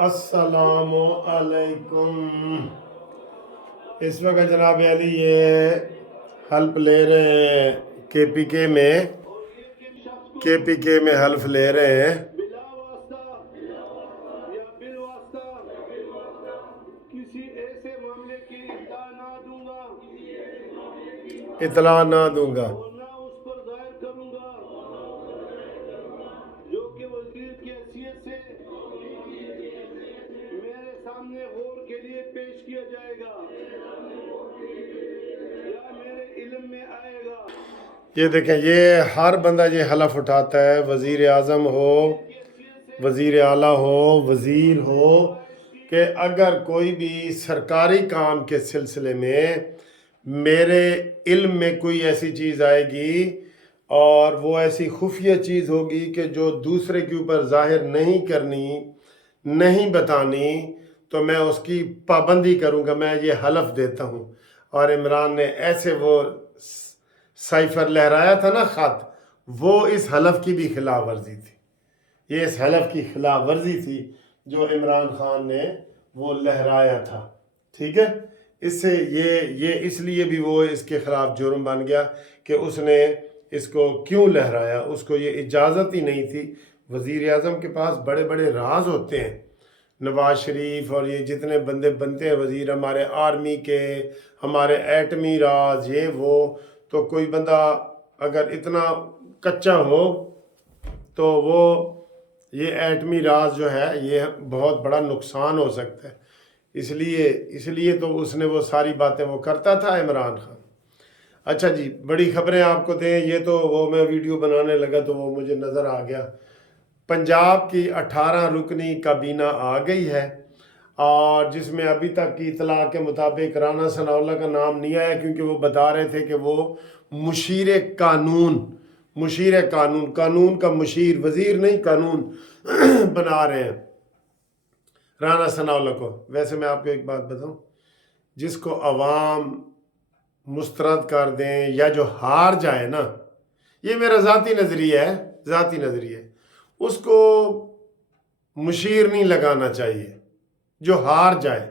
अस्सलाम अलैकुम। इस वक्त जनाब अली ये हल्फ ले रहे हैं के पी के में हल्फ ले रहे हैं। किसी ऐसे मामले की इतला ना दूंगा और ना उस पर दायर करूंगा जो कि वजीर की हैसियत से मेरे सामने गौर के लिए पेश किया जाएगा या मेरे इल्म में आएगा। ये देखें, ये हर बंदा ये हलफ उठाता है, वज़ीर आज़म हो, वज़ीर आला हो, वज़ीर हो, कि अगर कोई भी सरकारी काम के सिलसिले में मेरे इल्म में कोई ऐसी चीज़ आएगी और वो ऐसी खुफिया चीज़ होगी कि जो दूसरे के ऊपर ज़ाहिर नहीं करनी, नहीं बतानी, तो मैं उसकी पाबंदी करूँगा। मैं ये हलफ देता हूँ। और इमरान ने ऐसे वो साइफर लहराया था ना, ख़त, वो इस हलफ की भी खिलाफ वर्जी थी। ये इस हलफ की खिलाफ वर्जी थी जो इमरान खान ने वो लहराया था। ठीक है, इससे ये इसलिए भी वो इसके ख़िलाफ़ जुर्म बन गया कि उसने इसको क्यों लहराया। उसको ये इजाज़त ही नहीं थी। वज़ीर आज़म के पास बड़े बड़े राज होते हैं, नवाज शरीफ और ये जितने बंदे बनते हैं वज़ीर, हमारे आर्मी के, हमारे एटमी राज, ये वो, तो कोई बंदा अगर इतना कच्चा हो तो वो ये एटमी राज जो है ये बहुत बड़ा नुकसान हो सकता है। इसलिए तो उसने वो सारी बातें वो करता था इमरान खान। अच्छा जी, बड़ी खबरें आपको दें। ये तो वो मैं वीडियो बनाने लगा तो वो मुझे नज़र आ गया। पंजाब की 18 रुकनी काबीना आ गई है और जिसमें अभी तक की इतला के मुताबिक राना सनाउल्लाह का नाम नहीं आया, क्योंकि वो बता रहे थे कि वो मुशीर कानून का मुशीर, वज़ीर नहीं, कानून बना रहे हैं राना सनाउल्लाह को। वैसे मैं आपको एक बात बताऊं, जिसको अवाम मुस्तरद कर दें या जो हार जाए ना, ये मेरा ज़ाती नज़रिया है, उसको मुशीर नहीं लगाना चाहिए जो हार जाए।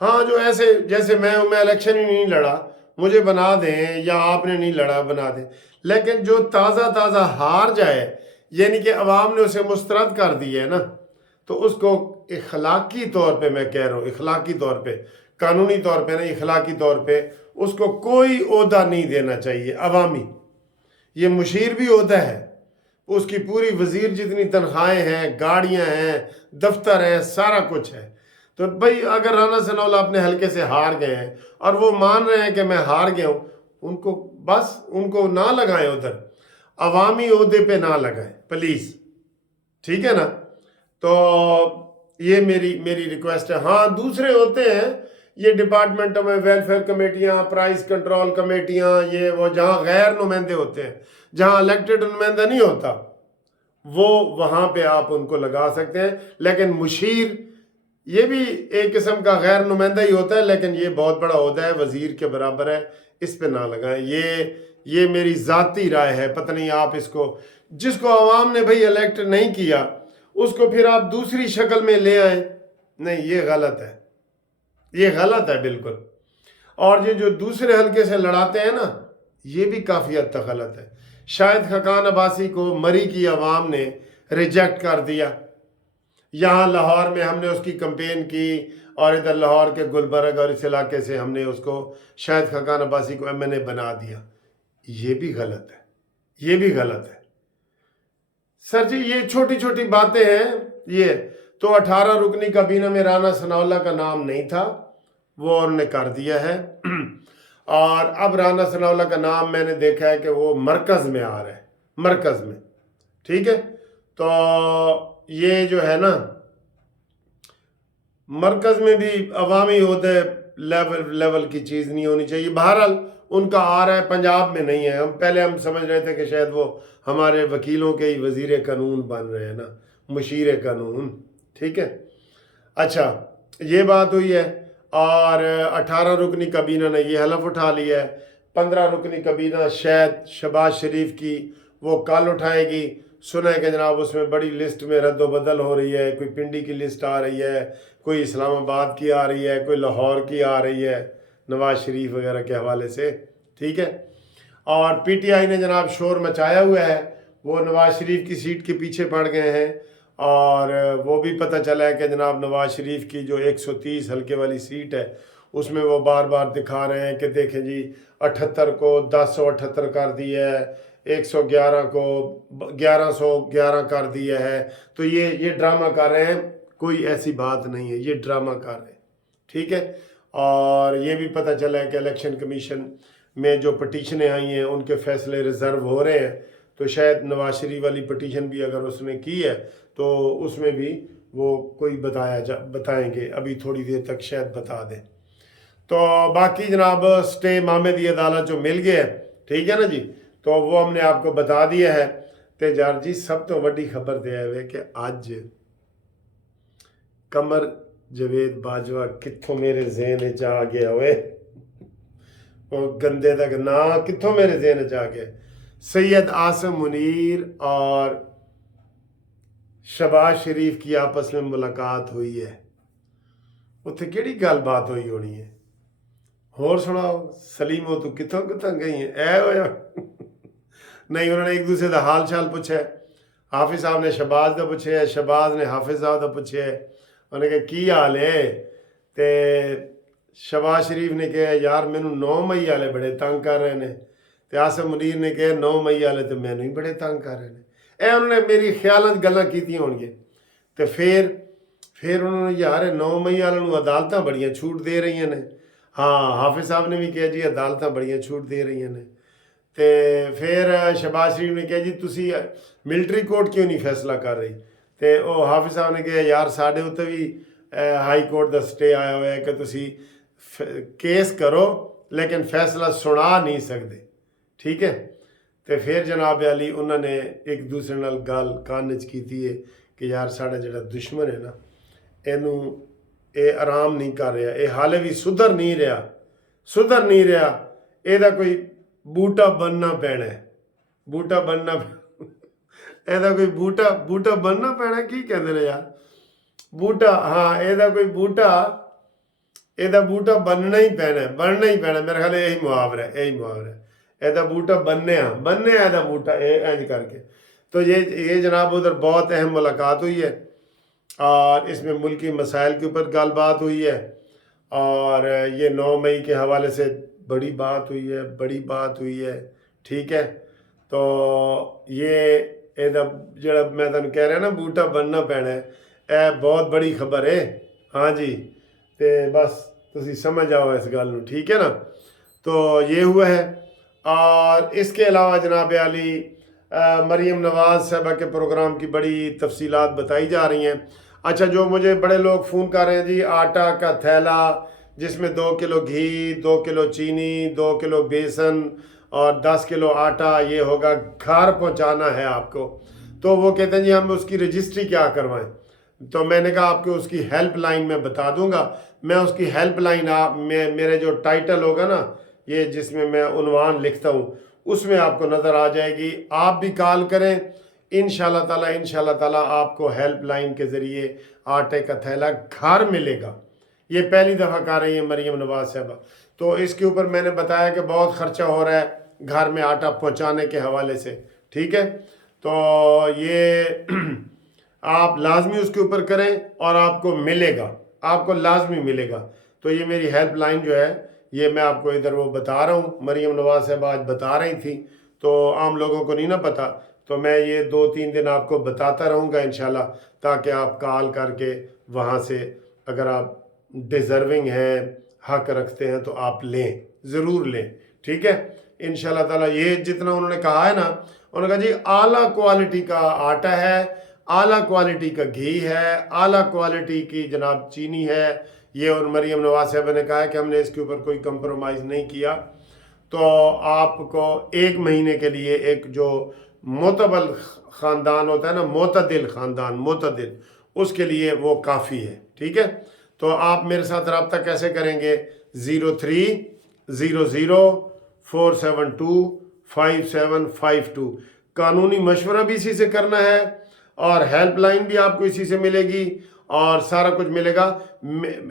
हाँ, जो ऐसे जैसे मैं इलेक्शन ही नहीं लड़ा, मुझे बना दें, या आपने नहीं लड़ा बना दें, लेकिन जो ताज़ा हार जाए, यानी कि अवाम ने उसे मुस्तरद कर दिया है ना, तो उसको इखलाकी तौर पे, मैं कह रहा हूँ इखलाकी तौर पे, कानूनी तौर पे नहीं, इखलाकी तौर पे उसको कोई ओहदा नहीं देना चाहिए अवामी। ये मुशीर भी ओहदा है, उसकी पूरी वज़ीर जितनी तनख्वाहें हैं, गाड़ियाँ हैं, दफ्तर हैं, सारा कुछ है। तो भाई अगर राना सनाउल्लाह अपने हल्के से हार गए हैं और वो मान रहे हैं कि मैं हार गया हूँ, उनको ना लगाएं उधर, अवामी ओहदे पे ना लगाएं प्लीज़, ठीक है ना। तो ये मेरी रिक्वेस्ट है। हाँ, दूसरे होते हैं ये डिपार्टमेंटों में, वेलफेयर कमेटियाँ, प्राइस कंट्रोल कमेटियाँ, ये वो, जहाँ गैर नुमाइंदे होते हैं, जहाँ इलेक्टेड नुमाइंदा नहीं होता, वो वहाँ पे आप उनको लगा सकते हैं। लेकिन मुशीर ये भी एक किस्म का गैर नुमाइंदा ही होता है, लेकिन ये बहुत बड़ा ओहदा है, वज़ीर के बराबर है, इस पे ना लगाएं। ये मेरी ज़ाती राय है। पता नहीं आप इसको, जिसको आवाम ने भाई इलेक्ट नहीं किया, उसको फिर आप दूसरी शक्ल में ले आए, नहीं, ये गलत है बिल्कुल। और ये जो दूसरे हल्के से लड़ाते हैं ना, ये भी काफ़ी हद तक गलत है। शाहिद खकान अब्बासी को मरी की आवाम ने रिजेक्ट कर दिया। यहाँ लाहौर में हमने उसकी कैंपेन की और इधर लाहौर के गुलबर्ग और इस इलाके से हमने उसको, शाहिद खकान अब्बासी को MNA बना दिया। ये भी गलत है सर जी। ये छोटी छोटी बातें हैं। ये तो 18 रुकनी काबीना में राना सनाउल्लाह का नाम नहीं था, वो उन्होंने कर दिया है। और अब राना सनाउल्लाह का नाम मैंने देखा है कि वो मरकज़ में आ रहा है, मरकज़ में, ठीक है। तो ये जो है ना, मरकज़ में भी अवामी ओहदे लेवल की चीज़ नहीं होनी चाहिए। बहरहाल उनका आ रहा है, पंजाब में नहीं है। हम समझ रहे थे कि शायद वो हमारे वकीलों के ही वज़ीर कानून बन रहे हैं ना, मुशीर कानून, ठीक है। अच्छा, ये बात हुई है। और 18 रुकनी काबीना ने ये हलफ उठा लिया है। 15 रुकनी काबीना शायद शहबाज शरीफ की वो कल उठाएगी, सुना है कि जनाब उसमें बड़ी लिस्ट में रद्द-ओ-बदल हो रही है, कोई पिंडी की लिस्ट आ रही है, कोई इस्लामाबाद की आ रही है, कोई लाहौर की आ रही है, नवाज शरीफ वगैरह के हवाले से, ठीक है। और पीटीआई ने जनाब शोर मचाया हुआ है, वो नवाज शरीफ की सीट के पीछे पड़ गए हैं, और वो भी पता चला है कि जनाब नवाज शरीफ की जो 130 हल्के वाली सीट है उसमें वो बार बार दिखा रहे हैं कि देखें जी 78 को 1078 कर दिया है, 111 को 1111 कर दिया है। तो ये ड्रामा कर रहे हैं, कोई ऐसी बात नहीं है, ये ड्रामा कर रहे हैं, ठीक है। और ये भी पता चला है कि इलेक्शन कमीशन में जो पटिशनें आई हैं उनके फैसले रिज़र्व हो रहे हैं, तो शायद नवाज शरीफ वाली पटिशन भी अगर उसने की है तो उसमें भी वो कोई बताएंगे, अभी थोड़ी देर तक शायद बता दें। तो बाकी जनाब स्टे मामदी अदालत जो मिल गया है, ठीक है ना जी, तो वो हमने आपको बता दिया है। तो यार जी सब तो बड़ी खबर दिया है कि अज कमर जवेद बाजवा कित्थों मेरे ज़हन च आ गया हुए, वो गंदे तक ना कित्थों मेरे ज़हन च आ गया। सैयद आसिम मुनीर और शहबाज शरीफ की आपस में मुलाकात हुई है, उत्थे केड़ी गल बात हुई होनी है, होर सुनाओ। सलीमो तू कितों कितों गई है ऐ होया नहीं, उन्होंने एक दूसरे का हाल चाल पूछा है, हाफिज साहब ने शहबाज का पूछा है, शहबाज ने हाफिज साहब का पूछा है, उन्हें कहा की हाल है, तो शहबाज शरीफ ने कहा यार मैनू 9 मई वाले बड़े तंग कर रहे हैं, तो आसिम मुनीर ने कहा 9 मई वाले तो मैनू ही बड़े तंग कर रहे हैं। ਇਹ उन्होंने मेरी ख्याल गल्लां कीतियां होणगे। तो फिर उन्होंने यार 9 मई वालों ਨੂੰ अदालतां बड़ियां छूट दे रही ने। हाँ हाफिज साहब ने भी कहा जी अदालतां बड़ियां छूट दे रही ने। तो फिर शहबाज शरीफ ने कहा जी तुसी मिलिटरी कोर्ट क्यों नहीं फैसला कर रही, तो वो हाफिज साहब ने कहा यार साढ़े उत्ते भी हाई कोर्ट का स्टे आया हुआ है कि तुसी केस करो लेकिन फैसला सुना नहीं सकते, ठीक है। तो फिर जनाब अली उन्होंने एक दूसरे नाल गल कान च कीती है कि यार साड़ा जिहड़ा दुश्मन है ना इनू ये आराम नहीं कर रहा, ये हाले भी सुधर नहीं रहा, ਇਹਦਾ कोई बूटा बनना पैना है, बूटा बनना ਇਹਦਾ कोई बूटा बनना पैना, की कहते हैं यार बूटा, हाँ ਇਹਦਾ कोई ਇਹਦਾ बूटा बनना ही पैना, मेरे ख्याल यही मुहावरा है, ਇਹਦਾ बूटा बनने ਇਹਦਾ बूटा इंज करके। तो ये जनाब उधर बहुत अहम मुलाकात हुई है और इसमें मुल्की मसाइल के ऊपर गलबात हुई है, और ये 9 मई के हवाले से बड़ी बात हुई है, ठीक है। तो ये जरा मैं तुहानू कह रहा ना बूटा बनना पैना है, यह बहुत बड़ी खबर है, हाँ जी। तो बस तुसी समझ आओ इस गल नू, ठीक है ना। तो ये हुआ है। और इसके अलावा जनाब अली मरीम नवाज़ साहबा के प्रोग्राम की बड़ी तफसीलात बताई जा रही हैं। अच्छा, जो मुझे बड़े लोग फ़ोन कर रहे हैं जी, आटा का थैला जिसमें 2 किलो घी, 2 किलो चीनी, 2 किलो बेसन और 10 किलो आटा, ये होगा घर पहुंचाना है आपको। तो वो कहते हैं जी हम उसकी रजिस्ट्री क्या करवाएं, तो मैंने कहा आपको उसकी हेल्प लाइन में बता दूंगा। मैं उसकी हेल्प लाइन मेरे जो टाइटल होगा ना, ये जिसमें मैं उन्वान लिखता हूँ, उसमें आपको नज़र आ जाएगी। आप भी कॉल करें, इंशाल्लाह ताला आपको हेल्प लाइन के ज़रिए आटे का थैला घर मिलेगा। ये पहली दफ़ा कर रही है मरीम नवाज़ साहबा। तो इसके ऊपर मैंने बताया कि बहुत ख़र्चा हो रहा है घर में आटा पहुँचाने के हवाले से, ठीक है। तो ये आप लाजमी उसके ऊपर करें और आपको मिलेगा, आपको लाजमी मिलेगा। तो ये मेरी हेल्प लाइन जो है ये मैं आपको इधर वो बता रहा हूँ। मरीम नवाज़ साहब आज बता रही थी, तो आम लोगों को नहीं ना पता, तो मैं ये 2-3 दिन आपको बताता रहूँगा इंशाल्लाह, ताकि आप कॉल करके वहाँ से अगर आप डिज़र्विंग हैं, हक रखते हैं, तो आप लें, ज़रूर लें, ठीक है इंशाल्लाह ताला। ये जितना उन्होंने कहा है ना, उन्होंने कहा जी आला क्वालिटी का आटा है, आला क्वालिटी का घी है, आला क्वालिटी की जनाब चीनी है ये। और मरीम नवाज़ साहब ने कहा है कि हमने इसके ऊपर कोई कंप्रोमाइज़ नहीं किया। तो आपको 1 महीने के लिए एक जो मोतबल ख़ानदान होता है ना, मोतदिल ख़ानदान, मोतदिल, उसके लिए वो काफ़ी है, ठीक है। तो आप मेरे साथ रब्ता कैसे करेंगे? 0300 472 5752। قانونی مشورہ بھی اسی سے کرنا ہے، اور ہیلپ لائن بھی آپ کو اسی سے ملے گی، اور سارا کچھ ملے گا۔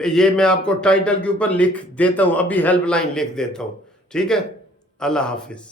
یہ میں آپ کو ٹائٹل کے اوپر لکھ دیتا ہوں، ابھی ہیلپ لائن لکھ دیتا ہوں، ٹھیک ہے؟ اللہ حافظ۔